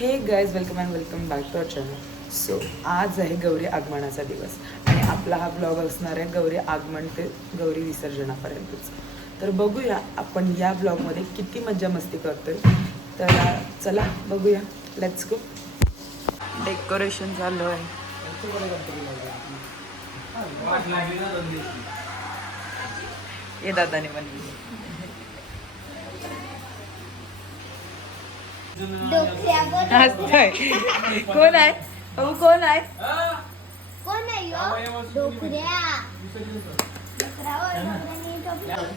हे guys welcome and welcome back to our channel. So आज आहे गौरी आगमनाचा दिवस आणि आपला हा ब्लॉग असणार आहे गौरी आगमन ते गौरी विसर्जनापर्यंतच. तर बघूया आपण या ब्लॉगमध्ये किती मज्जा मस्ती करतोय. तर चला बघूया, लेट्स गो. डेकोरेशन चालू आहे. ये दादाने बनवली. कोण आहे? कोण आहे?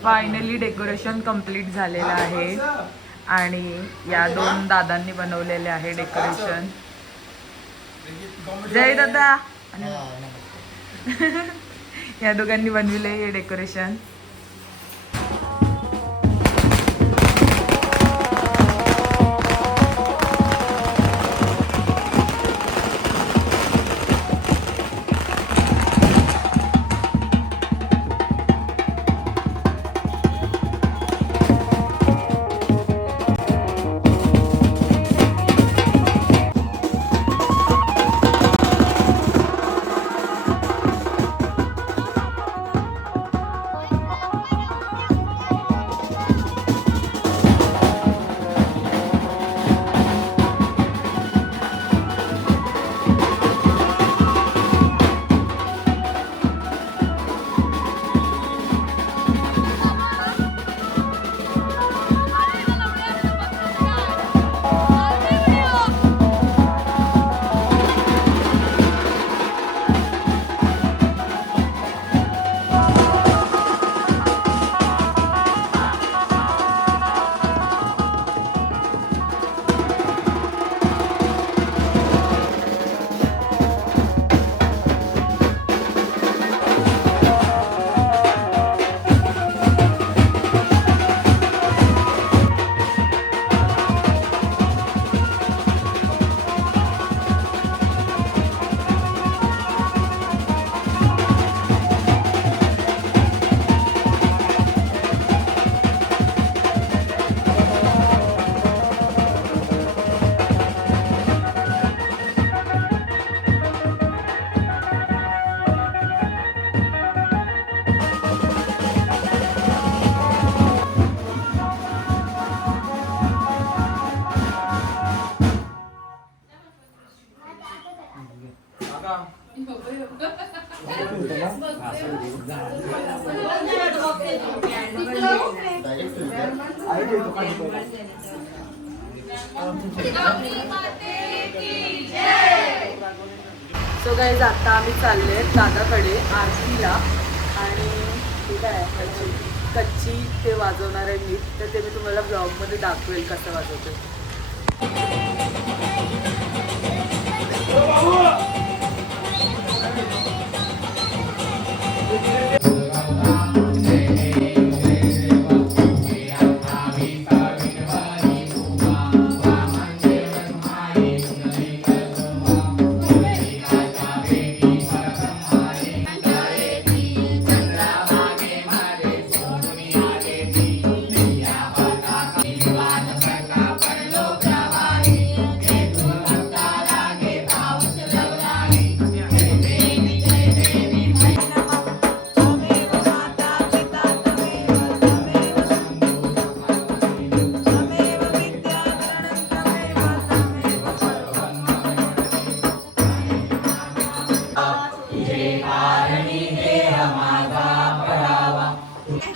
फायनली डेकोरेशन कम्प्लीट झालेलं आहे आणि या दोन दादांनी बनवलेले आहे डेकोरेशन. जय दादा. या दोघांनी बनविले हे डेकोरेशन. सो गाईज आता आम्ही चालले दादाकडे आरतीला आणि ठीक आहे कच्ची ते वाजवणार आहे मी. तर ते मी तुम्हाला ब्लॉगमध्ये दाखवेल कसं वाजवते.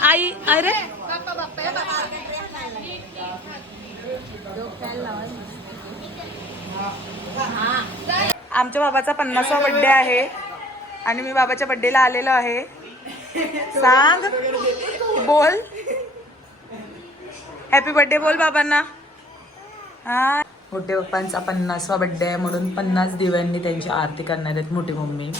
आई अरे आमच्या बाबाचा 50वा बर्थडे आहे आणि मी बाबाच्या बर्थडेला आलेलो आहे. सांग, बोल हॅपी बर्थडे बोल बाबांना. हा, मोठे पप्पांचा 50वा बर्थडे आहे म्हणून 50 दिव्यांनी त्यांची आरती करणार आहेत मोठी mummy.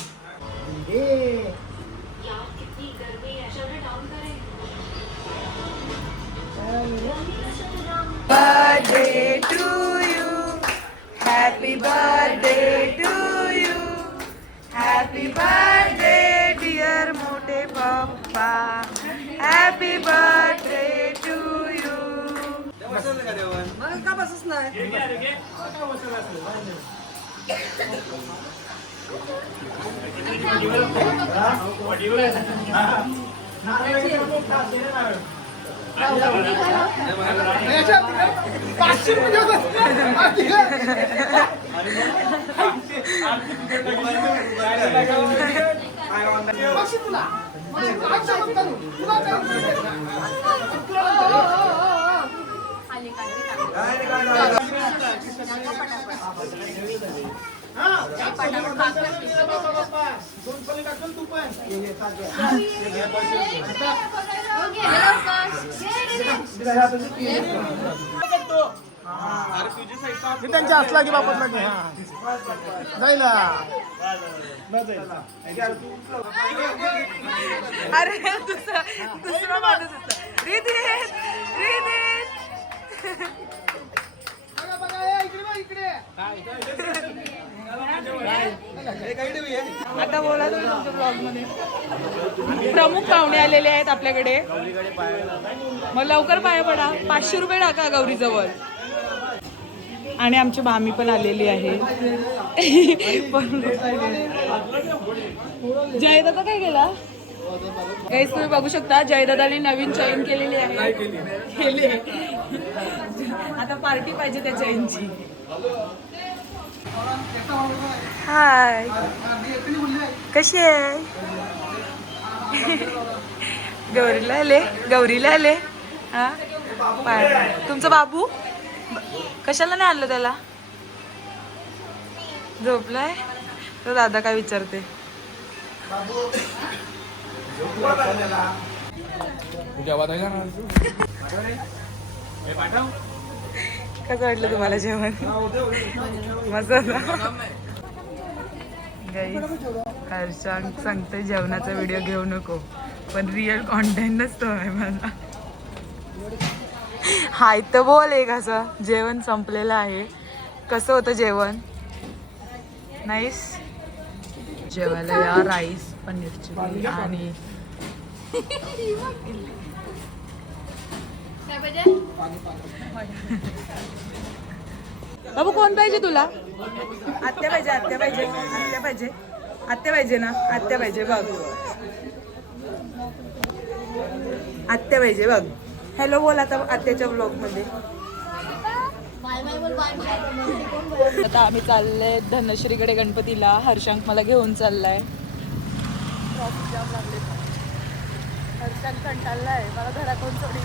Birthday to you, happy birthday to you, happy birthday dear मोठे पप्पा, happy birthday to you. त्यांच्या असला की बापत लागे जायला. अरे दुसरा माणूस होता. रिदित रिदित आता बोला तुम्ही तुमच्या ब्लॉग मध्ये. प्रमुख पाहुणे आलेले आहेत आपल्याकडे. मग लवकर पाया पडा. 500 रुपये टाका गौरीजवळ. आणि आमची मामी पण आलेली आहे. जयदादा काय केला? काहीच तुम्ही बघू शकता जयदादाने नवीन चैन केलेली आहे. केली. आता पार्टी पाहिजे त्या चैनची. हाय, कशी आहे? गौरीला आले. हा, तुमचा बाबू कशाला नाही आणलं त्याला? झोपलाय तर दादा काय विचारते? कसं वाटलं तुम्हाला जेवण? मस्त हर्षांक सांगते जेवणाचा व्हिडिओ घेऊ नको, पण रिअल कॉन्टेंट नसतो आहे मला. हाय तर बोल एक असं. जेवण संपलेलं आहे. कसं होतं जेवण? नाईस. जेवायला या. राईस, पनीरची आणि बाबू कोण पाहिजे तुला? आत्या पाहिजे. आत्या पाहिजे. आत्या पाहिजे. आत्या पाहिजे ना? आत्या पाहिजे बघ. आत्या पाहिजे बघ. हॅलो बोल आता आत्याच्या ब्लॉग मध्ये. आता आम्ही चाललोय धनश्रीकडे गणपतीला. हर्षांक मला घेऊन चाललाय. ट्रॉफिक जाम लागले. हर्षांक कंटाळलाय. मला घरातून सोडी.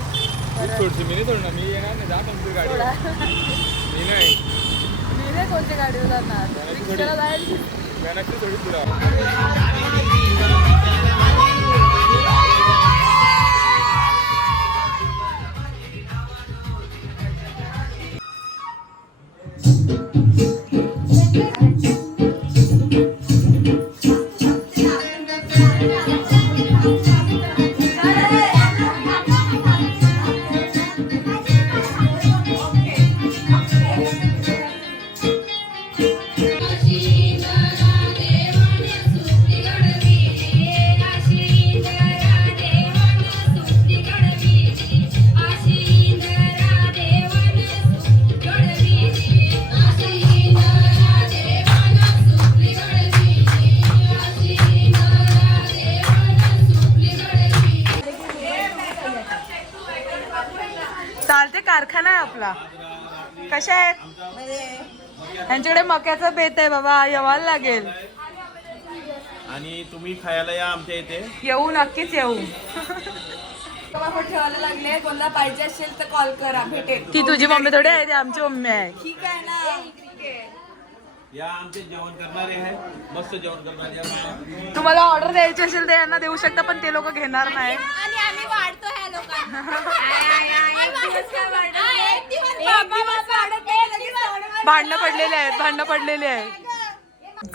मी नाही सोडणार. मी येणार नाही. जा तुमची गाडी. मी नाही कोणत्या गाडीवर जाणार? रिक्षाला जायला. थोडी तुला. चालते. कारखाना आहे आपला. कशा आहेत? त्यांच्याकडे मक्याचं बेत आहे बाबा. यावायला लागेल. आणि तुम्ही खायला या आमच्या इथे. येऊ, नक्कीच येऊ. ठेवायला लागले. कोणाला पाहिजे असेल तर कॉल करा, भेटेल. ती तुझी मम्मी थोडी आहे, ती आमची मम्मी आहे. ठीक आहे ना? या आमचे जेवण करणारे आहे. मस्त जेवण करणारे. तुम्हाला ऑर्डर द्यायची असेल तर यांना देऊ शकता, पण ते लोक घेणार नाही. आणि आम्ही वाढतो ह्या लोकांना. भांडणं पडलेले आहेत. भांडणं पडलेले आहेत.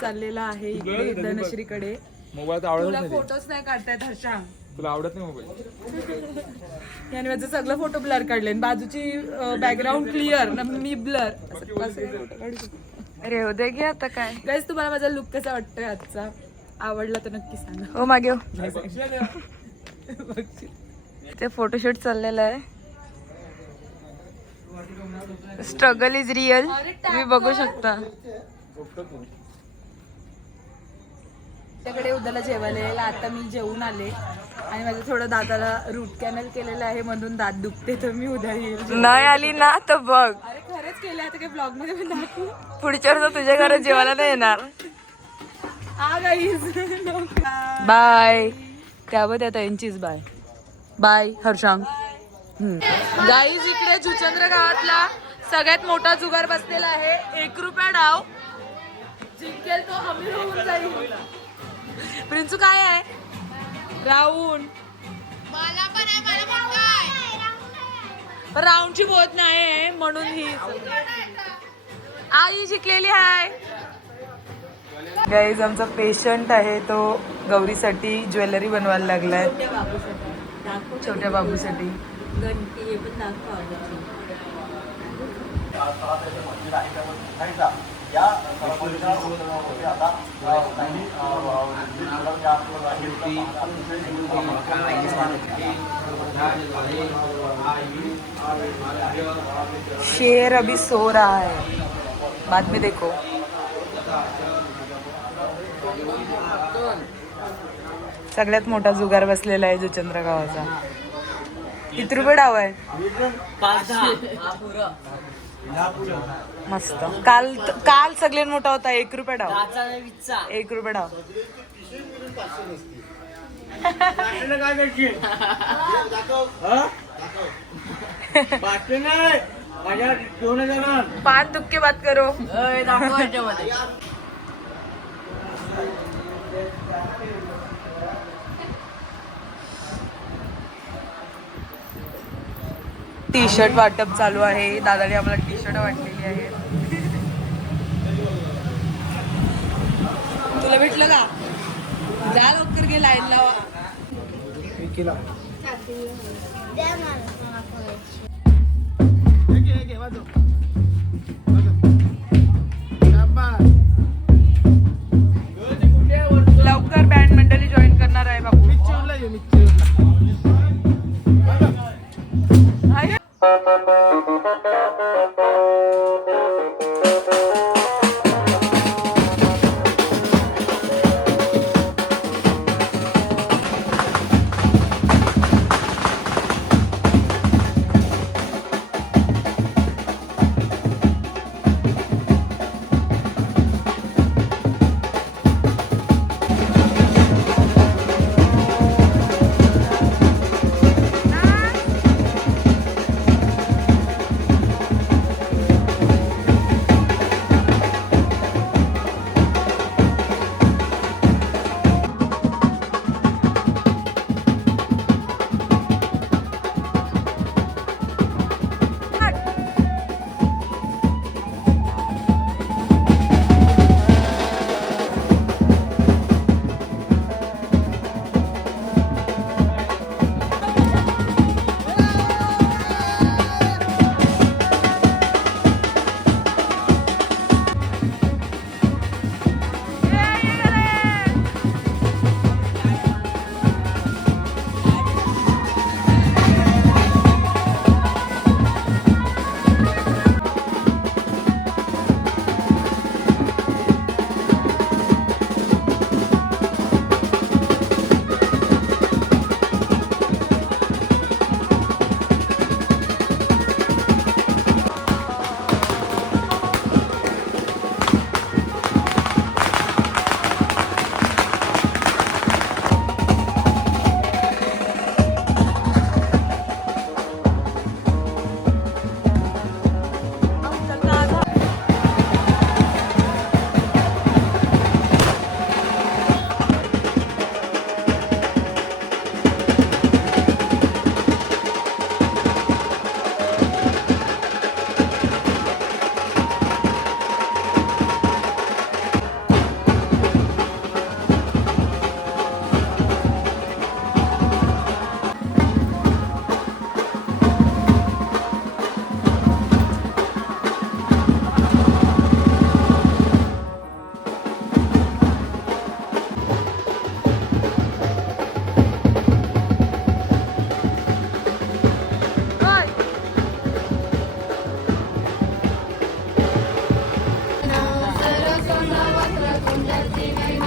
चाललेला आहे इकडे धनश्रीकडे. मोबाईल आवडत तुला नाही. फोटोच नाही काढतायत हर्षा. तुला आवडत नाही मोबाईल. याने माझं सगळं फोटो ब्लर काढले. बाजूची बॅकग्राऊंड क्लिअर, मी ब्लर. अरे हो दे घे आता काय. गाईस तुम्हाला माझा लुक कसा वाटतोय आजचा? आवडला तर नक्की सांगा. हो मागे ते फोटोशूट चाललेलं आहे. Struggle is real. तुम्ही बघू शकता. त्याकडे उद्याला जेवायला यायला. आता मी जेवून आले आणि माझं थोडं दाताला रूट कॅनल केलेलं आहे म्हणून दात दुखते, तर मी उद्या येईल. नाही आली ना तर बघ, अरे खरंच केलं. आता काही ब्लॉग मध्ये पण दाखवू. पुढच्या वर्षी तुझ्या घरात जेवायला नाही येणार. आ गाईज. बाय. त्यावर त्या ताईंचीच बाय. बाय हर्षांग. गाईज इकडे जुचंद्र गावातला सगळ्यात मोठा जुगार बसलेला आहे. 1 रुपया डाव. जिंकेल तो अमीर होऊन जाईल. प्रिन्सू काय आहे? राऊंड. राऊंडची बोध नाही आहे म्हणून ही आई शिकलेली आहे. गाईज आमचा पेशंट आहे, तो गौरीसाठी ज्वेलरी बनवायला लागलाय. छोट्या बाबूसाठी. शेर अभी सो रहा है, बाद में देखो. सगळ्यात मोठा जुगार बसलेला आहे जुचंद्र गावाचा. किती रुपये डाव आहे? मस्त. काल सगळ्यात मोठा होता 1 रुपया डाव. 1 रुपया डाव. पान दुख के बात करो. टी शर्ट वाटप चालू आहे. दादाने आम्हाला टी शर्ट वाटलेली आहे. तुला भेटलं का? जा लवकर गे, लाईन लावा. लवकर बँड मंडळी जॉईन करणार आहे बाबू.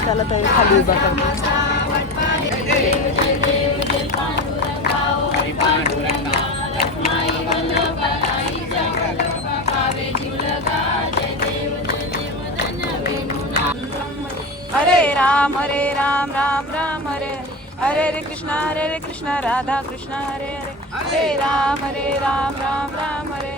त्याला तरी खाली उभा करते. हरे राम राम राम हरे हरे हरे कृष्णा राधा कृष्ण हरे हरे हरे राम राम राम हरे.